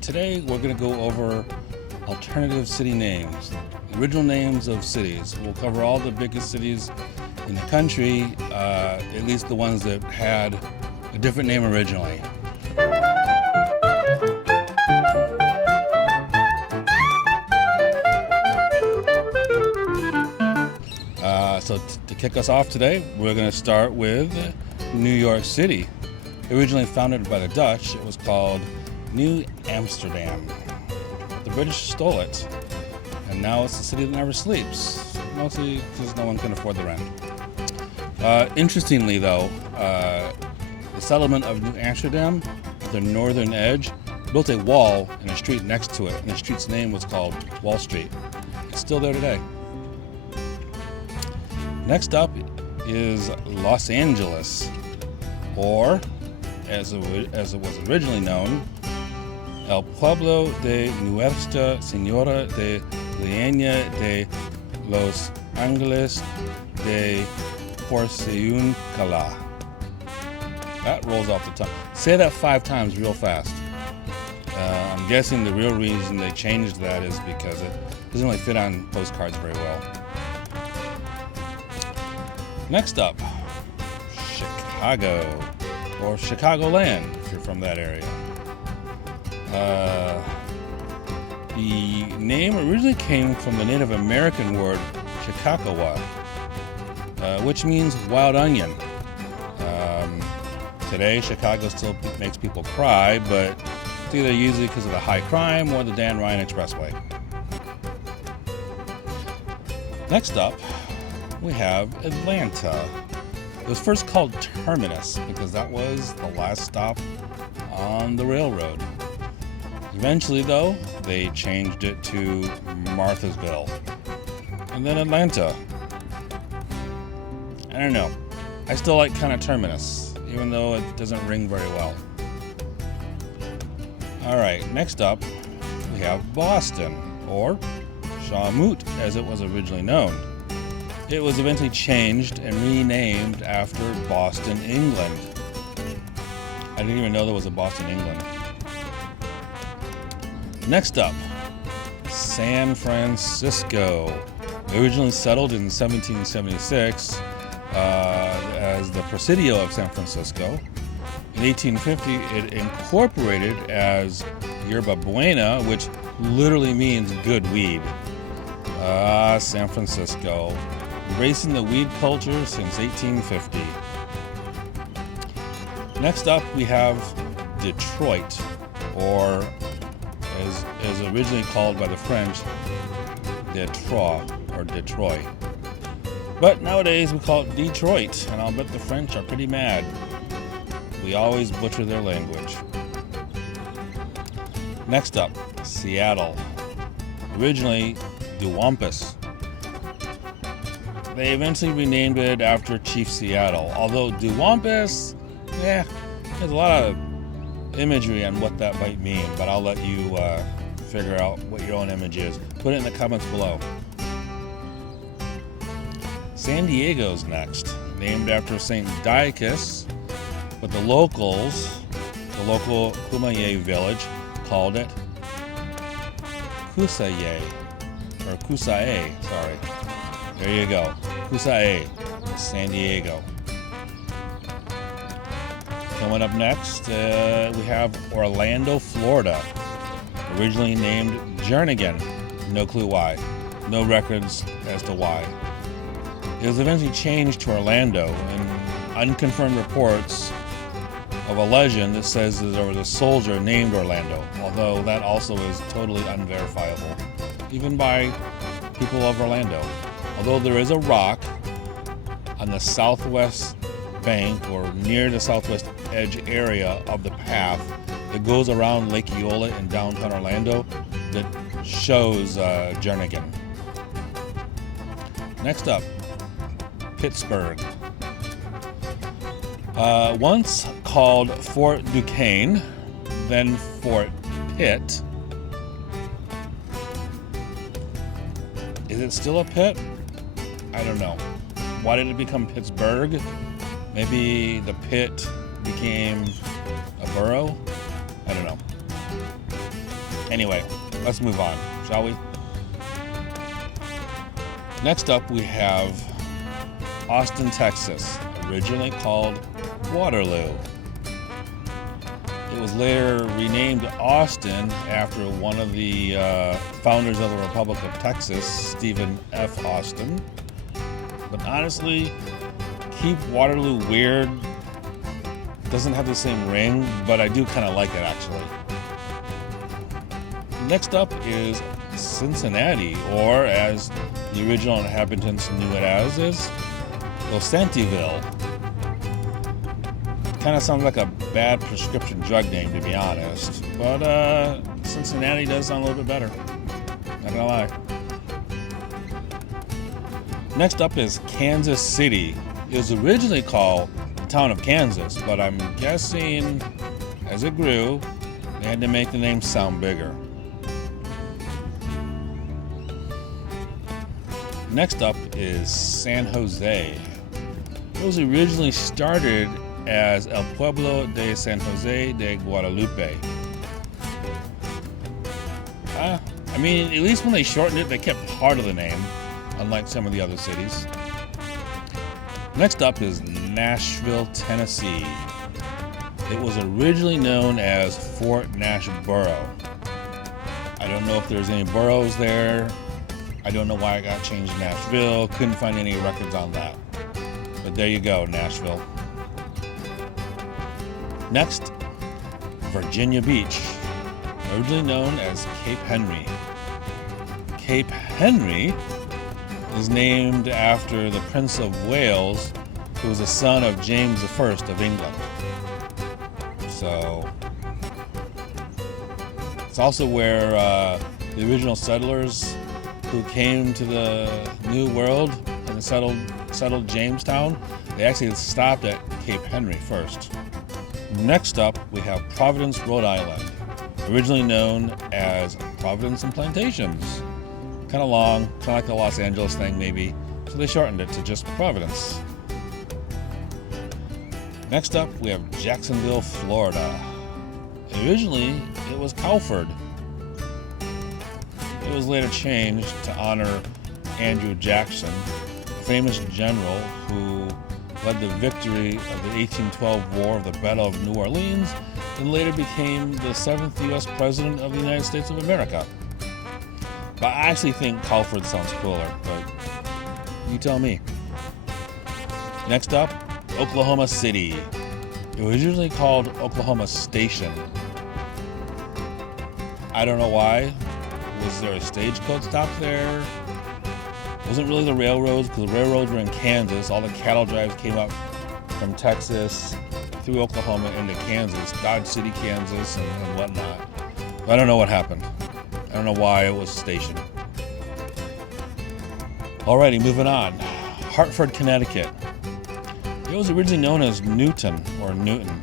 Today we're going to go over alternative city names, original names of cities. We'll cover all the biggest cities in the country, at least the ones that had a different name originally. So to kick us off today, we're going to start with New York City. Originally founded by the Dutch, it was called New Amsterdam. The British stole it, and now it's the city that never sleeps, mostly because no one can afford the rent. Interestingly, though, the settlement of New Amsterdam, at the northern edge, built a wall and a street next to it, and the street's name was called Wall Street. It's still there today. Next up is Los Angeles, or as it was originally known, El Pueblo de Nuestra Señora de Leña de Los Ángeles de Porciúncula. That rolls off the tongue. Say that 5 times real fast. I'm guessing the real reason they changed that is because it doesn't really fit on postcards very well. Next up, Chicago, or Chicagoland, if you're from that area. The name originally came from the Native American word Chicagowa, which means wild onion. Today, Chicago still makes people cry, but it's either usually because of the high crime or the Dan Ryan Expressway. Next up, we have Atlanta. It was first called Terminus because that was the last stop on the railroad. Eventually, though, they changed it to Marthasville. And then Atlanta. I don't know. I still like kind of Terminus, even though it doesn't ring very well. Alright, next up, we have Boston, or Shamoot as it was originally known. It was eventually changed and renamed after Boston, England. I didn't even know there was a Boston, England. Next up, San Francisco. Originally settled in 1776 as the Presidio of San Francisco. In 1850, it incorporated as Yerba Buena, which literally means good weed. San Francisco. Embracing the weed culture since 1850. Next up, we have Detroit, or as originally called by the French, Detroit, or Detroit. But nowadays we call it Detroit, and I'll bet the French are pretty mad. We always butcher their language. Next up, Seattle. Originally, Duwampus. They eventually renamed it after Chief Seattle. Although Duwampus, there's a lot of imagery on what that might mean, but I'll let you figure out what your own image is. Put it in the comments below. San Diego's next, named after St. Diakis, but the local Kumeyaay village, called it Kusaye, or Kusae, sorry. There you go. Kusae, San Diego. Coming up next, we have Orlando, Florida. Originally named Jernigan. No clue why. No records as to why. It was eventually changed to Orlando, and unconfirmed reports of a legend that says that there was a soldier named Orlando, although that also is totally unverifiable, even by people of Orlando. Although there is a rock on the southwest bank or near the southwest edge area of the path that goes around Lake Eola in downtown Orlando that shows Jernigan. Next up, Pittsburgh. Once called Fort Duquesne, then Fort Pitt. Is it still a pit? I don't know. Why did it become Pittsburgh? Maybe the pit became a borough? I don't know. Anyway, let's move on, shall we? Next up, we have Austin, Texas, originally called Waterloo. It was later renamed Austin after one of the founders of the Republic of Texas, Stephen F. Austin. But honestly, keep Waterloo weird. Doesn't have the same ring, but I do kind of like it actually. Next up is Cincinnati, or as the original inhabitants knew it as, is Losantiville. Kind of sounds like a bad prescription drug name, to be honest. But Cincinnati does sound a little bit better. Not gonna lie. Next up is Kansas City. It was originally called the town of Kansas, but I'm guessing as it grew, they had to make the name sound bigger. Next up is San Jose. It was originally started as El Pueblo de San Jose de Guadalupe. I mean, at least when they shortened it, they kept part of the name, unlike some of the other cities. Next up is Nashville, Tennessee. It was originally known as Fort Nash Borough. I don't know if there's any boroughs there. I don't know why it got changed to Nashville. Couldn't find any records on that. But there you go, Nashville. Next, Virginia Beach, originally known as Cape Henry. Cape Henry is named after the Prince of Wales, who was a son of James I of England. So, it's also where the original settlers who came to the New World and settled Jamestown, they actually stopped at Cape Henry first. Next up, we have Providence, Rhode Island, originally known as Providence and Plantations. Kind of long, kind of like the Los Angeles thing maybe, so they shortened it to just Providence. Next up, we have Jacksonville, Florida. Originally, it was Calford. It was later changed to honor Andrew Jackson, a famous general who led the victory of the 1812 War of the Battle of New Orleans and later became the 7th U.S. President of the United States of America. But I actually think Calford sounds cooler, but you tell me. Next up, Oklahoma City. It was originally called Oklahoma Station. I don't know why. Was there a stagecoach stop there? Wasn't really the railroads, because the railroads were in Kansas. All the cattle drives came up from Texas through Oklahoma into Kansas, Dodge City, Kansas, and whatnot. I don't know what happened. I don't know why it was stationed. Alrighty, moving on. Hartford, Connecticut. It was originally known as Newton or Newton,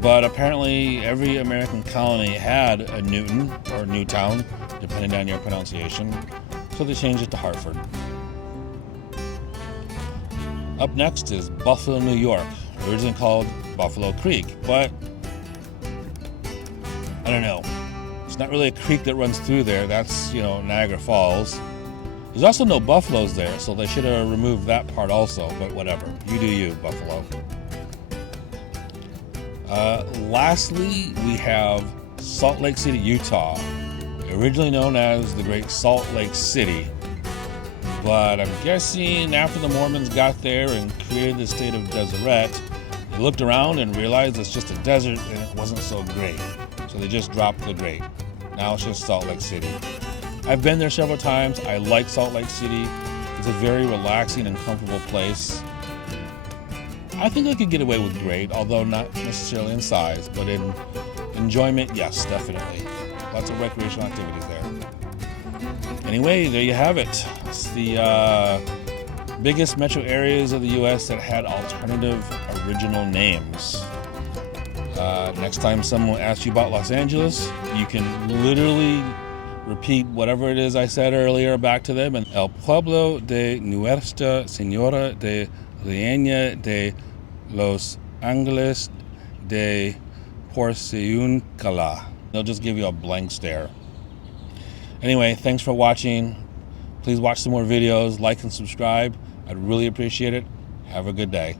but apparently every American colony had a Newton or Newtown, depending on your pronunciation, so they changed it to Hartford. Up next is Buffalo, New York, originally called Buffalo Creek, but I don't know. It's not really a creek that runs through there. That's, Niagara Falls. There's also no buffaloes there, so they should have removed that part also, but whatever. You do you, Buffalo. Lastly, we have Salt Lake City, Utah, originally known as the Great Salt Lake City. But I'm guessing after the Mormons got there and created the state of Deseret, they looked around and realized it's just a desert and it wasn't so great. So they just dropped the great. Now it's just Salt Lake City. I've been there several times. I like Salt Lake City. It's a very relaxing and comfortable place. I think I could get away with great, although not necessarily in size, but in enjoyment, yes, definitely. Lots of recreational activities there. Anyway, there you have it. It's the biggest metro areas of the U.S. that had alternative original names. Next time someone asks you about Los Angeles, you can literally repeat whatever it is I said earlier back to them. And El Pueblo de Nuestra Señora de Reina de Los Ángeles de Porciúncula. They'll just give you a blank stare. Anyway, thanks for watching. Please watch some more videos, like and subscribe. I'd really appreciate it. Have a good day.